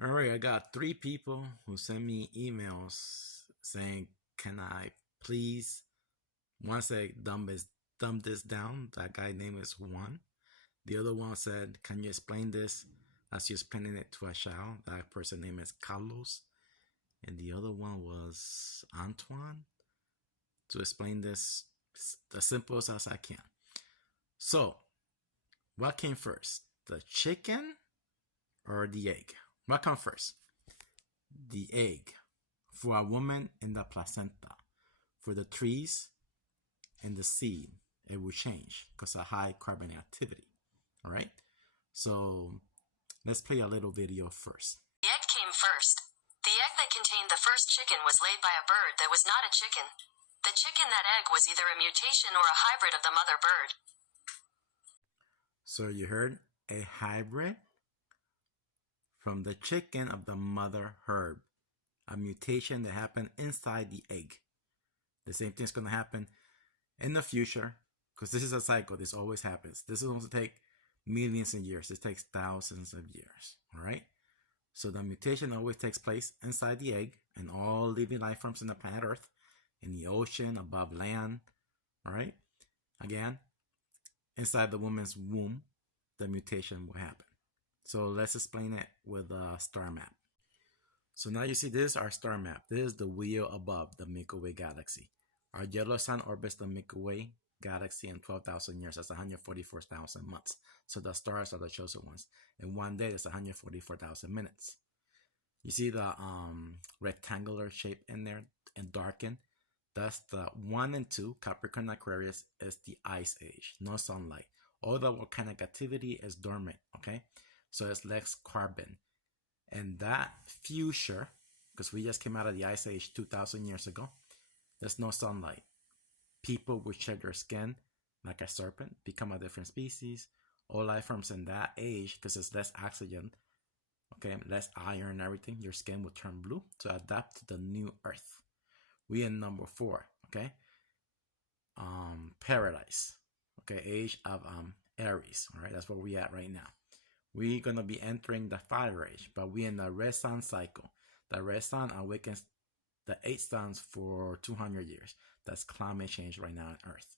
All right, I got three people who send me emails saying, "Can I please?" One said, "Dumb this down." That guy name is Juan. The other one said, "Can you explain this as you're explaining it to a child?" That person name is Carlos, and the other one was Antoine to explain this as simple as I can. So, what came first, the chicken or the egg? What comes first? The egg. For a woman in the placenta. For the trees and the seed, it will change because of high carbon activity. All right. So let's play a little video first. The egg came first. The egg that contained the first chicken was laid by a bird that was not a chicken. The chicken that egg was either a mutation or a hybrid of the mother bird. So you heard a hybrid from the chicken of the mother herb, a mutation that happened inside the egg. The same thing is going to happen in the future because this is a cycle. This always happens. This is going to take millions of years. This takes thousands of years. All right. So the mutation always takes place inside the egg and all living life forms in the planet Earth, in the ocean, above land. All right. Again, inside the woman's womb, the mutation will happen. So let's explain it with a star map. So now you see this is our star map. This is the wheel above the Milky Way galaxy. Our yellow sun orbits the Milky Way galaxy in 12,000 years. That's 144,000 months. So the stars are the chosen ones. And one day is 144,000 minutes. You see the rectangular shape in there and darkened. That's the 1 and 2, Capricorn Aquarius, is the ice age. No sunlight. All the volcanic activity is dormant, okay? So it's less carbon. And that future, because we just came out of the ice age 2,000 years ago, there's no sunlight. People will shed their skin like a serpent, become a different species. All life forms in that age, because there's less oxygen, okay, less iron and everything, your skin will turn blue to adapt to the new earth. We in number 4, okay? Paradise, okay, age of Aries, all right? That's where we at right now. We're gonna be entering the fire age, but we in the red sun cycle. The red sun awakens the 8 suns for 200 years. That's climate change right now on Earth.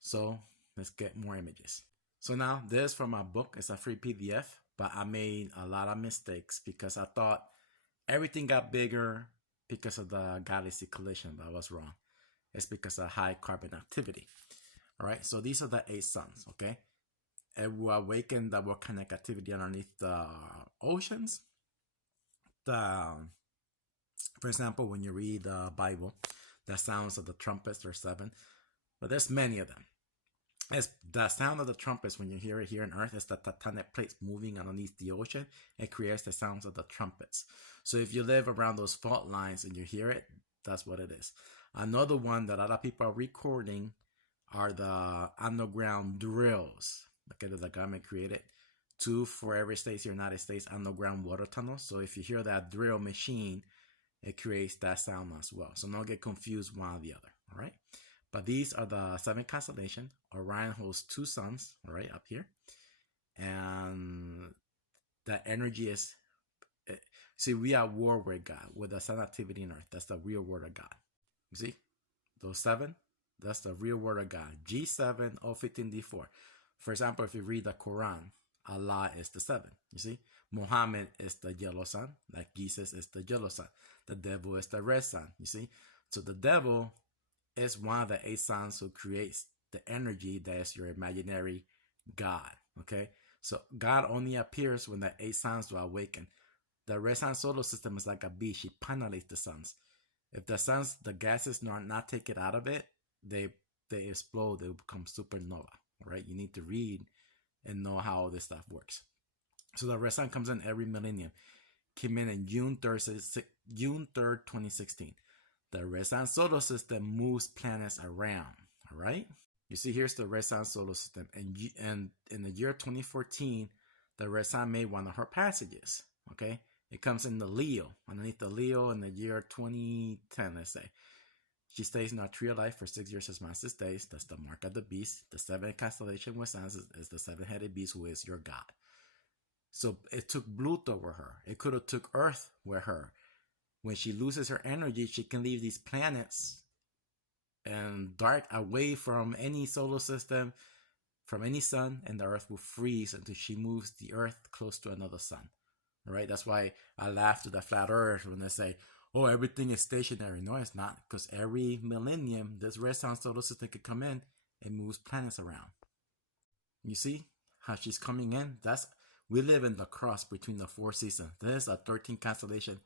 So let's get more images. So now this from my book. It's a free PDF, but I made a lot of mistakes because I thought everything got bigger because of the galaxy collision, but I was wrong. It's because of high carbon activity. All right, so these are the 8 suns, okay? It will awaken the volcanic activity underneath the oceans. For example, when you read the Bible, the sounds of the trumpets, there are 7, but there's many of them. It's the sound of the trumpets when you hear it here on Earth is the tectonic plates moving underneath the ocean. It creates the sounds of the trumpets. So if you live around those fault lines and you hear it, that's what it is. Another one that a lot of people are recording are the underground drills, okay, that the government created. 2 for every state here in the United States, underground water tunnels. So if you hear that drill machine, it creates that sound as well. So don't get confused one or the other, all right? But these are the 7 constellations. Orion holds 2 suns, all right, up here. And the energy is, see, we are war with God, with the sun activity in Earth. That's the real word of God. You see, those 7, that's the real word of God. G7, O15, D4. For example, if you read the Quran, Allah is the 7. You see, Muhammad is the yellow sun, like Jesus is the yellow sun. The devil is the red sun. You see, so the devil is one of the 8 suns who creates the energy that is your imaginary God. Okay, so God only appears when the 8 suns will awaken. The red sun solar system is like a bee. She pollinates the suns. If the suns, the gases not take it out of it, they explode. They become supernova. Right? You need to read and know how all this stuff works. So the red sun comes in every millennium. Came in June 3rd, 2016. The red sun solar system moves planets around. All right. You see, here's the red sun solar system, and in the year 2014, the red sun made one of her passages. Okay, it comes in the Leo, underneath the Leo in the year 2010, let's say. She stays in our tree of life for 6 years as master stays. That's the mark of the beast. The 7th constellation with suns is the 7-headed beast, who is your God. So it took Pluto with her. It could have took Earth with her. When she loses her energy, she can leave these planets and dart away from any solar system, from any sun, and the Earth will freeze until she moves the Earth close to another sun. All right? That's why I laugh to the flat Earth when they say, "Oh, everything is stationary." No, it's not, because every millennium, this red sun solar system could come in and moves planets around. You see how she's coming in? We live in the cross between the 4 seasons. There's a 13 constellation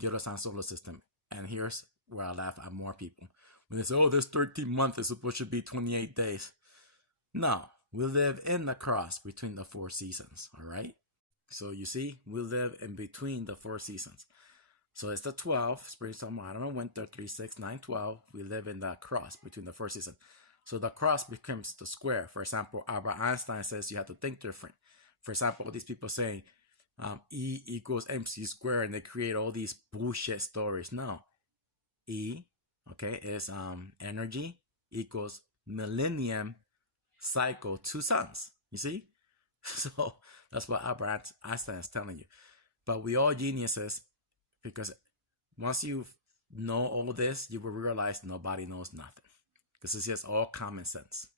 Yoro-san solar system, and here's where I laugh at more people when they say, "Oh, this 13 month is supposed to be 28 days." No, we live in the cross between the 4 seasons. All right. So you see, we live in between the 4 seasons. So it's the 12, spring, summer, autumn, winter, 3, 6, 9, 12. We live in the cross between the 4 seasons. So the cross becomes the square. For example, Albert Einstein says you have to think different. For example, these people saying E equals mc squared, and they create all these bullshit stories. No, E, okay, is energy equals millennium cycle 2 suns. You see? So that's what Albert Einstein is telling you. But we all geniuses, because once you know all this, you will realize nobody knows nothing, because it's just all common sense.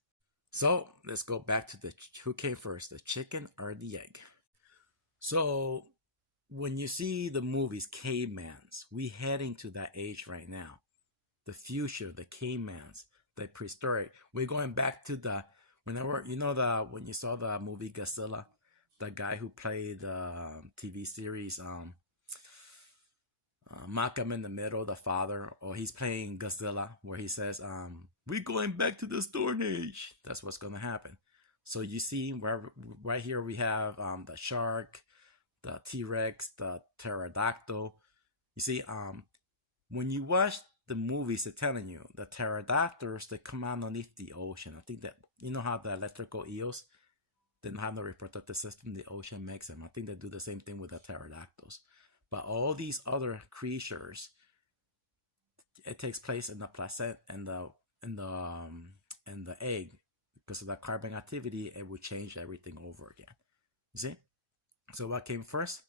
So let's go back to who came first, the chicken or the egg. So when you see the movies Cavemans, we heading to that age right now. The future, the Cavemans, the prehistoric. We're going back to when you saw the movie Godzilla, the guy who played the TV series Malcolm in the Middle, the father, or he's playing Godzilla, where he says, "We're going back to the Stone Age." That's what's going to happen. So you see, right here we have the shark, the T-Rex, the pterodactyl. You see, when you watch the movies, they're telling you the pterodactyls, they come out underneath the ocean. I think that, you know how the electrical eels, they don't have no reproductive system, the ocean makes them. I think they do the same thing with the pterodactyls. But all these other creatures, it takes place in the placenta and the egg. Because of the carbon activity, it will change everything over again. You see? So what came first?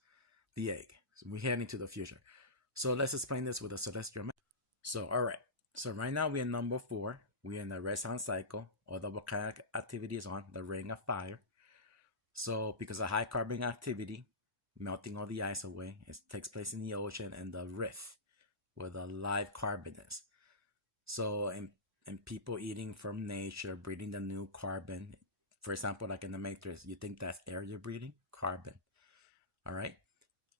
The egg. So we're heading to the future. So let's explain this with a celestial method. So, all right. So right now we're in number 4. We're in the red sun cycle. All the volcanic activity is on, the ring of fire. So because of high carbon activity, melting all the ice away, it takes place in the ocean and the rift, where the live carbon is. So and people eating from nature, breathing the new carbon. For example, like in the Matrix, you think that's air you're breathing? Carbon. All right.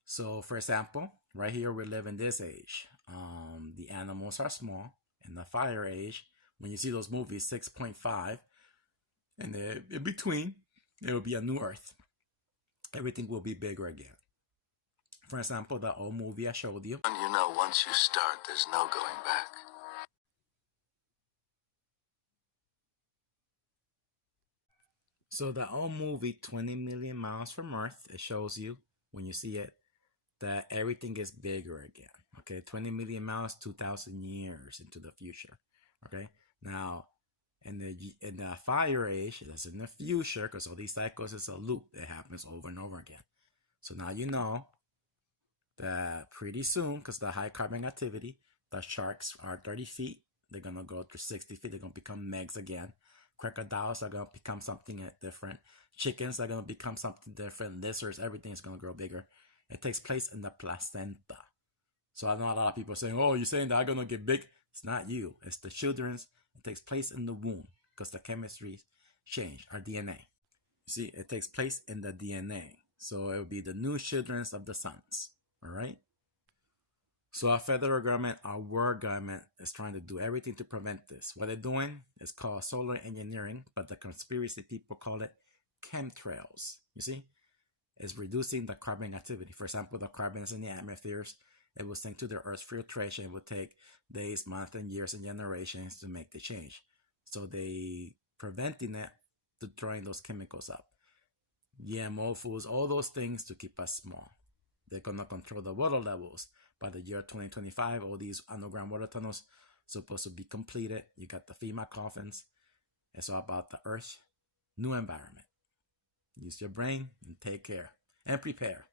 So, for example, right here we live in this age. The animals are small. In the fire age, when you see those movies, 6.5, and in between, it will be a new Earth. Everything will be bigger again. For example, the old movie I showed you. And you know, once you start, there's no going back. So the old movie, 20 Million Miles from Earth, it shows you, when you see it, that everything gets bigger again. Okay, 20 million miles, 2,000 years into the future. Okay, now in the fire age, that's in the future, because all these cycles is a loop that happens over and over again. So now you know that pretty soon, because the high carbon activity, the sharks are 30 feet. They're gonna go to 60 feet. They're gonna become megs again. Crocodiles are gonna become something different. Chickens are gonna become something different. Lizards, everything is gonna grow bigger. It takes place in the placenta. So I know a lot of people saying, "Oh, you're saying that I'm gonna get big." It's not you. It's the children's. It takes place in the womb, because the chemistry change, our DNA. You see, it takes place in the DNA. So it will be the new children's of the suns. All right. So our federal government, our world government, is trying to do everything to prevent this. What they're doing is called solar engineering, but the conspiracy people call it chemtrails. You see, it's reducing the carbon activity. For example, the carbon is in the atmospheres. It will sink to the Earth's filtration. It will take days, months, and years and generations to make the change. So they preventing it to throwing those chemicals up. GMO foods, all those things to keep us small. They're going to control the water levels. By the year 2025, all these underground water tunnels supposed to be completed. You got the FEMA coffins. It's all about the Earth's new environment. Use your brain and take care. and prepare.